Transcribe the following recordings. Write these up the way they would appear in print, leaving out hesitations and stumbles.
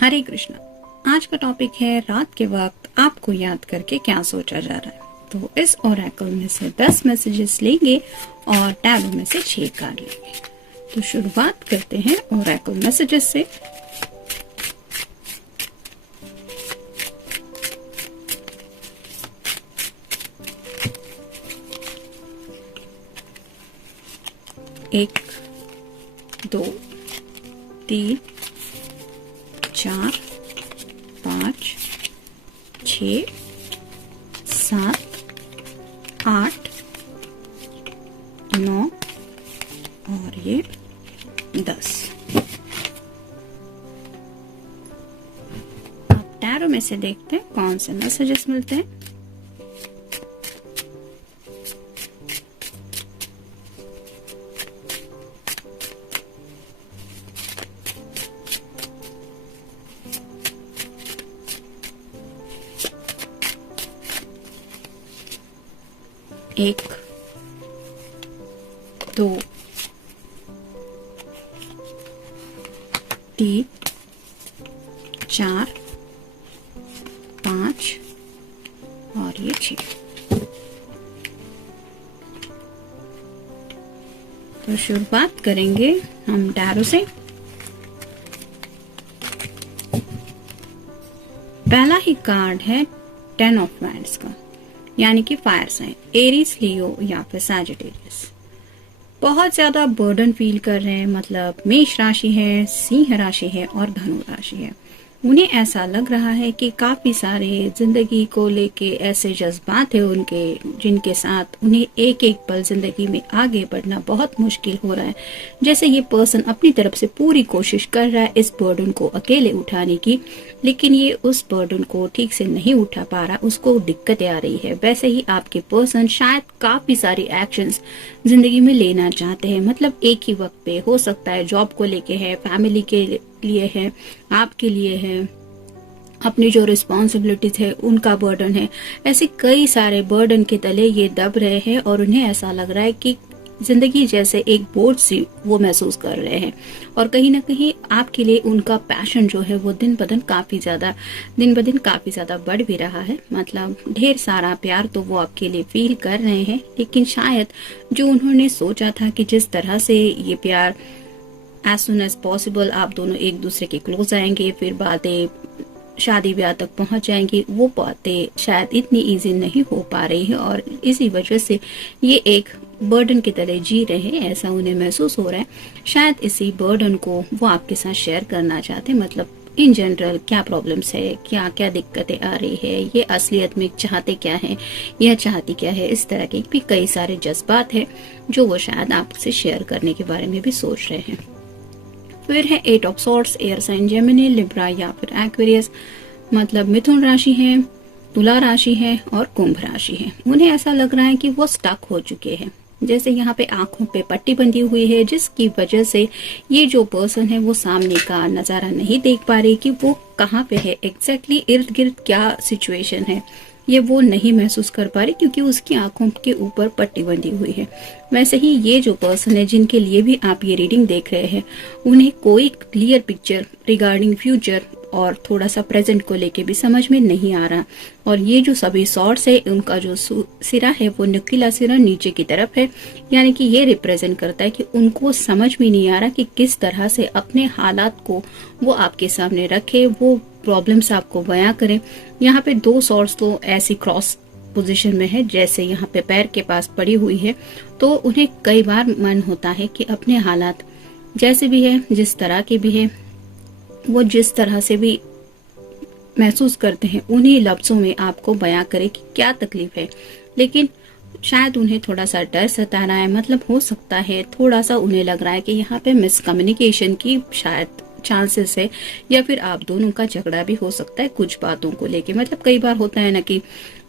हरे कृष्णा। आज का टॉपिक है रात के वक्त आपको याद करके क्या सोचा जा रहा है। तो इस ओरेकल में से 10 मैसेजेस लेंगे और टैरो में से 6 कार्ड लेंगे। तो शुरुआत करते हैं ओरेकल मैसेजेस से। एक, 2, 3, 4, 5, 6, 7, 8, 9 और ये 10। अब टैरो में से देखते हैं कौन से मैसेजेस मिलते हैं। एक, 2, 3, 4, 5 और ये 6। तो शुरुआत करेंगे हम टैरो से। पहला ही कार्ड है 10 ऑफ वैंड्स का, यानी कि फायर साइन एरीज, लियो या फिर सैजिटेरियस। बहुत ज्यादा बर्डन फील कर रहे हैं, मतलब मेष राशि है, सिंह राशि है और धनु राशि है। उन्हें ऐसा लग रहा है कि काफी सारे जिंदगी को लेके ऐसे जज्बात है उनके, जिनके साथ उन्हें एक एक पल जिंदगी में आगे बढ़ना बहुत मुश्किल हो रहा है। जैसे ये पर्सन अपनी तरफ से पूरी कोशिश कर रहा है इस बर्डन को अकेले उठाने की, लेकिन ये उस बर्डन को ठीक से नहीं उठा पा रहा, उसको दिक्कतें आ रही है। वैसे ही आपके पर्सन शायद काफी सारी एक्शंस जिंदगी में लेना चाहते हैं, मतलब एक ही वक्त पे। हो सकता है जॉब को लेके है, फैमिली के लिए है, आपके लिए है, अपनी जो रिस्पॉन्सिबिलिटीज है उनका बर्डन है। ऐसे कई सारे बर्डन के तले ये दब रहे हैं और उन्हें ऐसा लग रहा है कि जिंदगी जैसे एक बोझ सी वो महसूस कर रहे हैं। और कहीं ना कहीं आपके लिए उनका पैशन जो है वो दिन ब दिन काफी ज्यादा बढ़ भी रहा है। मतलब ढेर सारा प्यार तो वो आपके लिए फील कर रहे हैं, लेकिन शायद जो उन्होंने सोचा था कि जिस तरह से ये प्यार एज सुन एज पॉसिबल आप दोनों एक दूसरे के क्लोज आएंगे, फिर बातें शादी ब्याह तक पहुंच जाएंगी, वो बातें शायद इतनी इजी नहीं हो पा रही है और इसी वजह से ये एक बर्डन के तले जी रहे हैं, ऐसा उन्हें महसूस हो रहा है। शायद इसी बर्डन को वो आपके साथ शेयर करना चाहते हैं, मतलब इन जनरल क्या प्रॉब्लम्स है, क्या क्या दिक्कतें आ रही है, ये असलियत में चाहते क्या है या चाहती क्या है। इस तरह के भी कई सारे जज्बात है जो वो शायद आपसे शेयर करने के बारे में भी सोच रहे हैं। फिर है 8 of swords, air sign Gemini, Libra या फिर एक्वेरियस, मतलब मिथुन राशि है, तुला राशि है और कुंभ राशि है। उन्हें ऐसा लग रहा है कि वो स्टक हो चुके हैं, जैसे यहाँ पे आंखों पे पट्टी बंधी हुई है, जिसकी वजह से ये जो पर्सन है वो सामने का नजारा नहीं देख पा रही कि वो कहाँ पे है एग्जैक्टली, इर्द गिर्द क्या सिचुएशन है ये वो नहीं महसूस कर पा रही, क्योंकि उसकी आंखों के ऊपर पट्टी बंधी हुई है। वैसे ही ये जो पर्सन है जिनके लिए भी आप ये रीडिंग देख रहे हैं, उन्हें कोई क्लियर पिक्चर रिगार्डिंग फ्यूचर और थोड़ा सा प्रेजेंट को लेके भी समझ में नहीं आ रहा। और ये जो सभी सॉर्ड्स है उनका जो सिरा है वो नुकीला सिरा नीचे की तरफ है, यानी कि ये रिप्रेजेंट करता है कि उनको समझ में नहीं आ रहा कि किस तरह से अपने हालात को वो आपके सामने रखे, वो प्रॉब्लम्स आपको बयां करें। यहाँ पे 2 सॉर्ड्स तो ऐसी क्रॉस पोजीशन में है, जैसे यहाँ पे पैर के पास पड़ी हुई है। तो उन्हें कई बार मन होता है कि अपने हालात जैसे भी है, जिस तरह के भी है, वो जिस तरह से भी महसूस करते हैं उन्हीं लफ्जों में आपको बयां करे कि क्या तकलीफ है। लेकिन शायद उन्हें थोड़ा सा डर सता रहा है, मतलब हो सकता है थोड़ा सा उन्हें लग रहा है कि यहाँ पे मिसकम्युनिकेशन की शायद चांसेस है, या फिर आप दोनों का झगड़ा भी हो सकता है कुछ बातों को लेके। मतलब कई बार होता है ना कि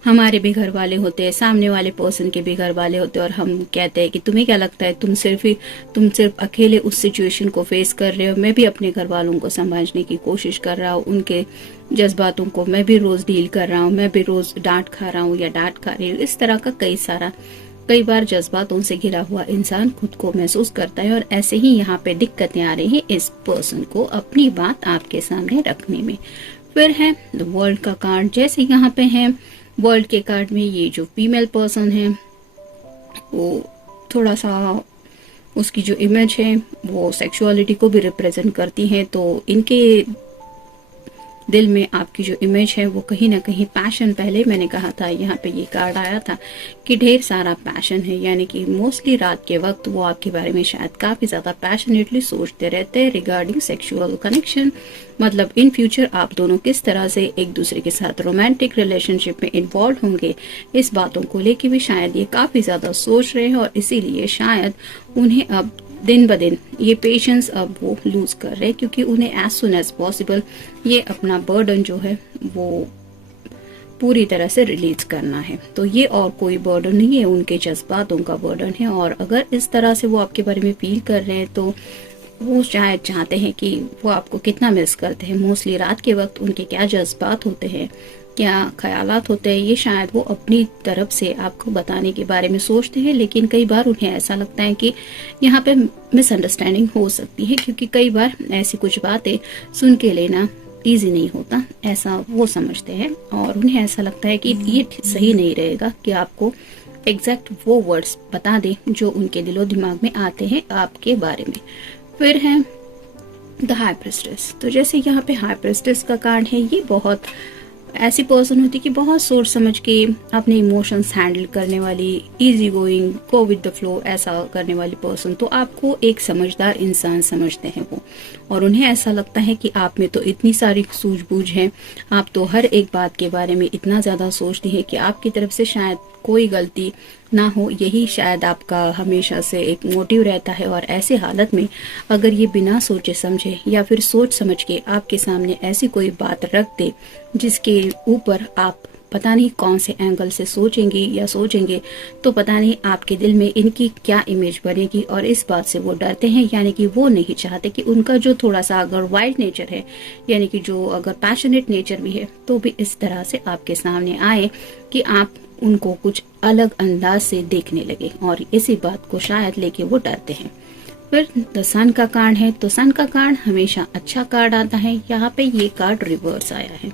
हमारे भी घर वाले होते हैं, सामने वाले पर्सन के भी घर वाले होते हैं, और हम कहते हैं कि तुम्हें क्या लगता है, तुम सिर्फ अकेले उस सिचुएशन को फेस कर रहे हो। मैं भी अपने घर वालों को समझने की कोशिश कर रहा हूँ, उनके जज्बातों को मैं भी रोज डील कर रहा हूँ, मैं भी रोज डांट खा रहा हूँ या डांट खा रही हूँ। इस तरह का कई बार जज्बातों से घिरा हुआ इंसान खुद को महसूस करता है और ऐसे ही यहाँ पे दिक्कतें आ रही है इस पर्सन को अपनी बात आपके सामने रखने में। फिर है द वर्ल्ड का कार्ड। जैसे यहाँ पे है वर्ल्ड के कार्ड में ये जो फीमेल पर्सन है वो थोड़ा सा उसकी जो इमेज है वो सेक्सुअलिटी को भी रिप्रेजेंट करती है, तो इनके दिल में आपकी जो इमेज है वो कहीं ना कहीं पैशन, पहले मैंने कहा था यहाँ पे ये कार्ड आया था कि ढेर सारा पैशन है, यानी कि मोस्टली रात के वक्त वो आपके बारे में शायद काफी ज्यादा पैशनेटली सोचते रहते हैं रिगार्डिंग सेक्सुअल कनेक्शन। मतलब इन फ्यूचर आप दोनों किस तरह से एक दूसरे के साथ रोमांटिक रिलेशनशिप में इन्वॉल्व होंगे, इस बातों को लेके भी शायद ये काफी ज्यादा सोच रहे हैं और इसीलिए शायद उन्हें अब दिन ब दिन ये पेशेंस अब वो लूज कर रहे हैं, क्योंकि उन्हें एज सुन एज पॉसिबल ये अपना बर्डन जो है वो पूरी तरह से रिलीज करना है। तो ये और कोई बर्डन नहीं है, उनके जज्बातों का बर्डन है। और अगर इस तरह से वो आपके बारे में फील कर रहे हैं तो वो शायद चाहते हैं कि वो आपको कितना मिस करते हैं। मोस्टली रात के वक्त उनके क्या जज्बात होते हैं, क्या ख्यालात होते हैं, ये शायद वो अपनी तरफ से आपको बताने के बारे में सोचते हैं, लेकिन कई बार उन्हें ऐसा लगता है कि यहाँ पे मिसअंडरस्टैंडिंग हो सकती है, क्योंकि कई बार ऐसी कुछ बातें सुन के लेना इजी नहीं होता, ऐसा वो समझते हैं। और उन्हें ऐसा लगता है कि ये सही नहीं रहेगा कि आपको एग्जैक्ट वो वर्ड्स बता दें जो उनके दिलो दिमाग में आते हैं आपके बारे में। फिर है द हाई प्रिस्टेस। तो जैसे यहाँ पे हाई प्रिस्टेस का कार्ड है, ये बहुत ऐसी पर्सन होती है कि बहुत सोच समझ के अपने इमोशंस हैंडल करने वाली, easy going, go with the flow ऐसा करने वाली पर्सन। तो आपको एक समझदार इंसान समझते हैं वो, और उन्हें ऐसा लगता है कि आप में तो इतनी सारी सूझबूझ है, आप तो हर एक बात के बारे में इतना ज्यादा सोचती है कि आपकी तरफ से शायद कोई गलती ना हो, यही शायद आपका हमेशा से एक मोटिव रहता है। और ऐसे हालत में अगर ये बिना सोचे समझे या फिर सोच समझ के आपके सामने ऐसी कोई बात रख दे जिसके ऊपर आप पता नहीं कौन से एंगल से सोचेंगी या सोचेंगे, तो पता नहीं आपके दिल में इनकी क्या इमेज बनेगी। और इस बात से वो डरते हैं, यानी कि वो नहीं चाहते कि उनका जो थोड़ा सा अगर वाइल्ड नेचर है, यानी कि जो अगर पैशनेट नेचर भी है, तो भी इस तरह से आपके सामने आए कि आप उनको कुछ अलग अंदाज से देखने लगे, और इसी बात को शायद लेके वो डरते हैं। फिर द सन का कार्ड है। तो सन का कार्ड हमेशा अच्छा कार्ड आता है। यहाँ पे ये कार्ड रिवर्स आया है,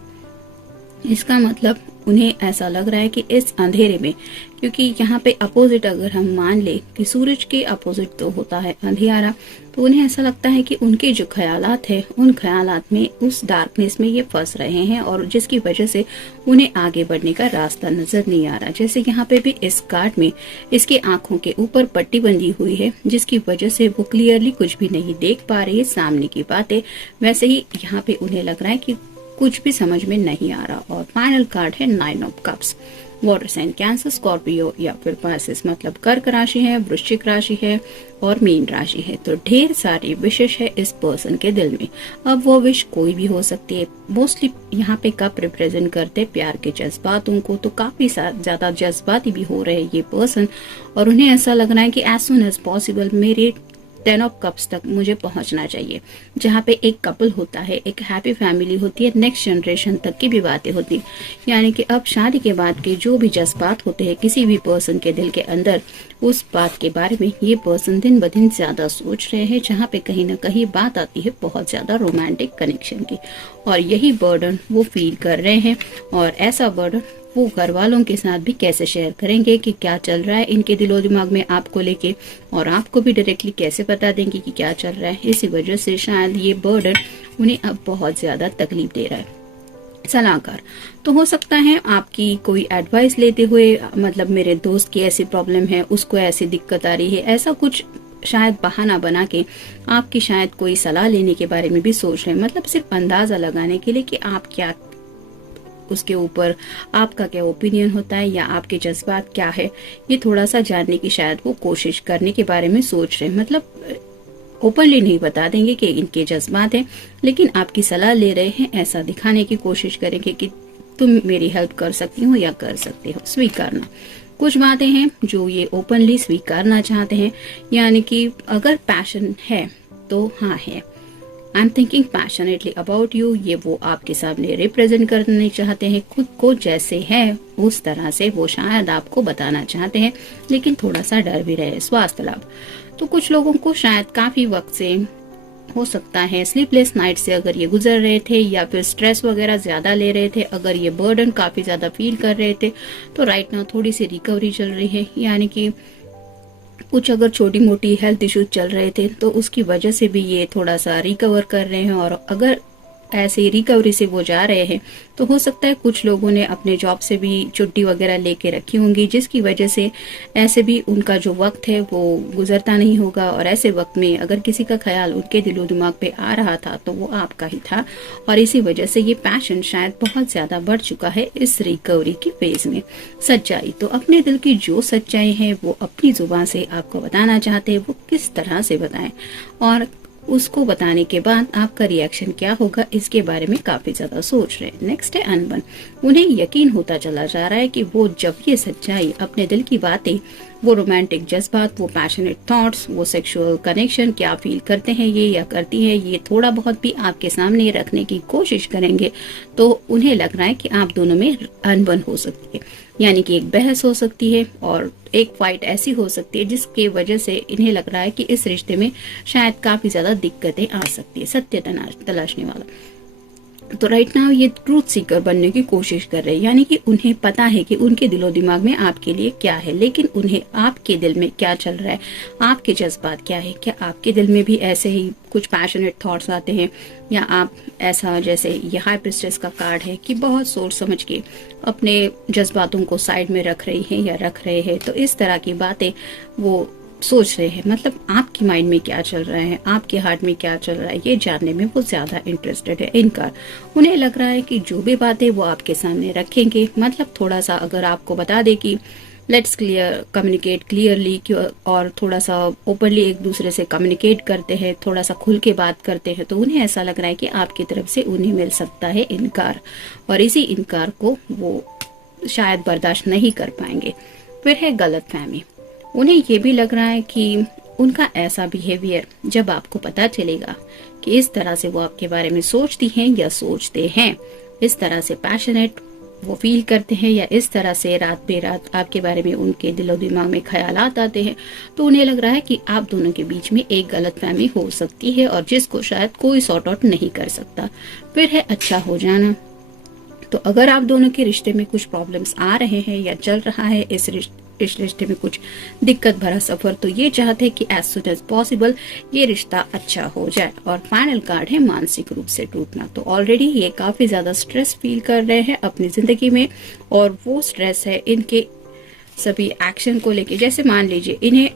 इसका मतलब उन्हें ऐसा लग रहा है कि इस अंधेरे में, क्योंकि यहाँ पे अपोजिट अगर हम मान ले कि सूरज के अपोजिट तो होता है अंधियारा, तो उन्हें ऐसा लगता है कि उनके जो ख्यालात है उन ख्यालात में, उस डार्कनेस में ये फंस रहे हैं, और जिसकी वजह से उन्हें आगे बढ़ने का रास्ता नजर नहीं आ रहा। जैसे यहाँ पे भी इस कार्ड में इसकी आंखों के ऊपर पट्टी बंधी हुई है, जिसकी वजह से वो क्लियरली कुछ भी नहीं देख पा रही है सामने की बातें। वैसे ही यहाँ पे उन्हें लग रहा है कि कुछ भी समझ में नहीं आ रहा। और फाइनल कार्ड है 9 of cups. Water sign Cancer, Scorpio या फिर पाइसेस, मतलब कर्क राशि है, वृश्चिक राशि है और मीन राशि है। तो ढेर सारी विशेष है इस पर्सन के दिल में। अब वो विश कोई भी हो सकती है। मोस्टली यहाँ पे कप रिप्रेजेंट करते प्यार के जज्बातों को, तो काफी ज्यादा जज्बाती भी हो रहे हैं ये पर्सन, और उन्हें ऐसा लग रहा है कि एज सुन एज पॉसिबल मेरे 10 ऑफ कप्स तक मुझे पहुंचना चाहिए, जहाँ पे एक कपल होता है, एक हैप्पी फैमिली होती है, नेक्स्ट जनरेशन तक की भी बातें होती। यानी कि अब शादी के बाद के जो भी जज्बात होते हैं किसी भी पर्सन के दिल के अंदर, उस बात के बारे में ये पर्सन दिन ब दिन ज्यादा सोच रहे हैं, जहाँ पे कहीं ना कहीं बात आती है बहुत ज्यादा रोमांटिक कनेक्शन की, और यही बर्डन वो फील कर रहे हैं। और ऐसा बर्डन वो घर वालों के साथ भी कैसे शेयर करेंगे कि क्या चल रहा है इनके दिलो दिमाग में आपको लेके, और आपको भी डायरेक्टली कैसे बता देंगे कि क्या चल रहा है। इसी वजह से शायद ये बर्डन उन्हें अब बहुत ज्यादा तकलीफ दे रहा है। सलाहकार, तो हो सकता है आपकी कोई एडवाइस लेते हुए, मतलब मेरे दोस्त की ऐसी प्रॉब्लम है, उसको ऐसी दिक्कत आ रही है, ऐसा कुछ शायद बहाना बना के आपकी शायद कोई सलाह लेने के बारे में भी सोच रहे हैं। मतलब सिर्फ अंदाजा लगाने के लिए कि आप क्या, उसके ऊपर आपका क्या ओपिनियन होता है या आपके जज्बात क्या है, ये थोड़ा सा जानने की शायद वो कोशिश करने के बारे में सोच रहे हैं। मतलब ओपनली नहीं बता देंगे कि इनके जज्बात हैं, लेकिन आपकी सलाह ले रहे हैं, ऐसा दिखाने की कोशिश करेंगे कि तुम मेरी हेल्प कर सकती हो या कर सकते हो। स्वीकारना, कुछ बातें हैं जो ये ओपनली स्वीकारना चाहते हैं, यानी कि अगर पैशन है तो हाँ है, I am thinking passionately about you, ये वो आपके सामने रिप्रेजेंट करने चाहते हैं, खुद को जैसे है उस तरह से वो शायद आपको बताना चाहते हैं, लेकिन थोड़ा सा डर भी रहे। स्वास्थ्य लाभ, तो कुछ लोगों को शायद काफी वक्त से हो सकता है स्लीपलेस नाइट से अगर ये गुजर रहे थे, या फिर स्ट्रेस वगैरह ज्यादा ले रहे थे, अगर ये बर्डन काफी ज्यादा फील कर रहे थे, तो राइट नाउ थोड़ी सी रिकवरी चल रही है। यानी कि कुछ अगर छोटी मोटी हेल्थ इश्यूज चल रहे थे तो उसकी वजह से भी ये थोड़ा सा रिकवर कर रहे हैं, और अगर ऐसे रिकवरी से वो जा रहे हैं तो हो सकता है कुछ लोगों ने अपने जॉब से भी छुट्टी वगैरह लेके रखी होंगी, जिसकी वजह से ऐसे भी उनका जो वक्त है वो गुजरता नहीं होगा। और ऐसे वक्त में अगर किसी का ख्याल उनके दिलो दिमाग पे आ रहा था तो वो आपका ही था, और इसी वजह से ये पैशन शायद बहुत ज्यादा बढ़ चुका है इस रिकवरी की फेज में। सच्चाई, तो अपने दिल की जो सच्चाई है वो अपनी जुबान से आपको बताना चाहते हैं, वो किस तरह से बताएं और उसको बताने के बाद आपका रिएक्शन क्या होगा, इसके बारे में काफी ज्यादा सोच रहे हैं। नेक्स्ट है अनबन, उन्हें यकीन होता चला जा रहा है कि वो जब ये सच्चाई, अपने दिल की बातें, वो रोमांटिक जज्बात, वो पैशनेट थॉट्स, वो सेक्सुअल कनेक्शन क्या फील करते हैं ये या करती है, ये थोड़ा बहुत भी आपके सामने रखने की कोशिश करेंगे तो उन्हें लग रहा है कि आप दोनों में अनबन हो सकती है। यानी कि एक बहस हो सकती है और एक फाइट ऐसी हो सकती है जिसके वजह से इन्हें लग रहा है कि इस रिश्ते में शायद काफी ज्यादा दिक्कतें आ सकती है। सत्य तलाशने वाला, तो राइट नाउ ये ट्रूथ सीकर बनने की कोशिश कर रहे हैं। यानी कि उन्हें पता है कि उनके दिलो दिमाग में आपके लिए क्या है, लेकिन उन्हें आपके दिल में क्या चल रहा है, आपके जज्बात क्या है, क्या आपके दिल में भी ऐसे ही कुछ पैशनेट थॉट्स आते हैं, या आप ऐसा, जैसे ये हाई प्रिस्टेस का कार्ड है कि बहुत सोच समझ के अपने जज्बातों को साइड में रख रही हैं या रख रहे हैं, तो इस तरह की बातें वो सोच रहे हैं। मतलब आपकी माइंड में क्या चल रहा है, आपके हार्ट में क्या चल रहा है, ये जानने में वो ज्यादा इंटरेस्टेड है। इनकार, उन्हें लग रहा है कि जो भी बातें वो आपके सामने रखेंगे, मतलब थोड़ा सा अगर आपको बता दे कि लेट्स कम्युनिकेट क्लियरली, और थोड़ा सा ओपनली एक दूसरे से कम्युनिकेट करते हैं, थोड़ा सा खुल के बात करते हैं, तो उन्हें ऐसा लग रहा है कि आपकी तरफ से उन्हें मिल सकता है इनकार, और इसी इनकार को वो शायद बर्दाश्त नहीं कर पाएंगे। फिर है गलतफहमी, उन्हें ये भी लग रहा है कि उनका ऐसा बिहेवियर जब आपको पता चलेगा कि इस तरह से वो आपके बारे में सोचती हैं या सोचते हैं, इस तरह से पैशनेट वो फील करते हैं, या इस तरह से रात बेरात आपके बारे में उनके दिलो दिमाग में ख्यालात आते हैं, तो उन्हें लग रहा है कि आप दोनों के बीच में एक गलतफहमी हो सकती है, और जिसको शायद कोई सॉर्ट आउट नहीं कर सकता। फिर है अच्छा हो जाना, तो अगर आप दोनों के रिश्ते में कुछ प्रॉब्लम्स आ रहे हैं या चल रहा है इस रिश्ते में कुछ दिक्कत भरा सफर, तो ये चाहते हैं कि एज सुन एज पॉसिबल ये रिश्ता अच्छा हो जाए। और फाइनल कार्ड है मानसिक रूप से टूटना, तो ऑलरेडी ये काफी ज्यादा स्ट्रेस फील कर रहे हैं अपनी जिंदगी में, और वो स्ट्रेस है इनके सभी एक्शन को लेके। जैसे मान लीजिए इन्हें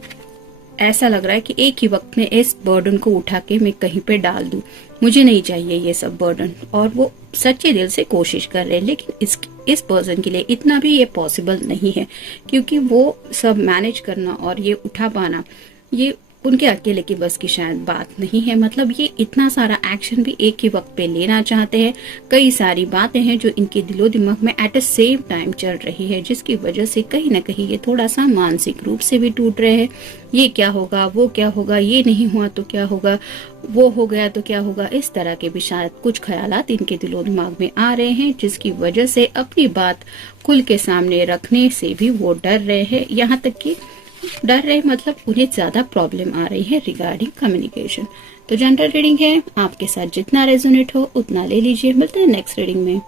ऐसा लग रहा है कि एक ही वक्त में इस बर्डन को उठा के मैं कहीं पे डाल दूं, मुझे नहीं चाहिए ये सब बर्डन, और वो सच्चे दिल से कोशिश कर रहे हैं, लेकिन इस पर्सन के लिए इतना भी ये पॉसिबल नहीं है, क्योंकि वो सब मैनेज करना और ये उठा पाना ये उनके अकेले की बस की शायद बात नहीं है। मतलब ये इतना सारा एक्शन भी एक ही वक्त पे लेना चाहते हैं, कई सारी बातें हैं जो इनके दिलो दिमाग में एट अ सेम टाइम चल रही है, जिसकी वजह से कहीं ना कहीं ये थोड़ा सा मानसिक रूप से भी टूट रहे हैं। ये क्या होगा, वो क्या होगा, ये नहीं हुआ तो क्या होगा, वो हो गया तो क्या होगा, इस तरह के भी शायद कुछ ख्यालात इनके दिलो दिमाग में आ रहे हैं, जिसकी वजह से अपनी बात खुल के सामने रखने से भी वो डर रहे हैं। यहाँ तक कि डर रहे मतलब उन्हें ज्यादा प्रॉब्लम आ रही है रिगार्डिंग कम्युनिकेशन। तो जनरल रीडिंग है, आपके साथ जितना रेजोनेट हो उतना ले लीजिए। मिलते हैं नेक्स्ट रीडिंग में।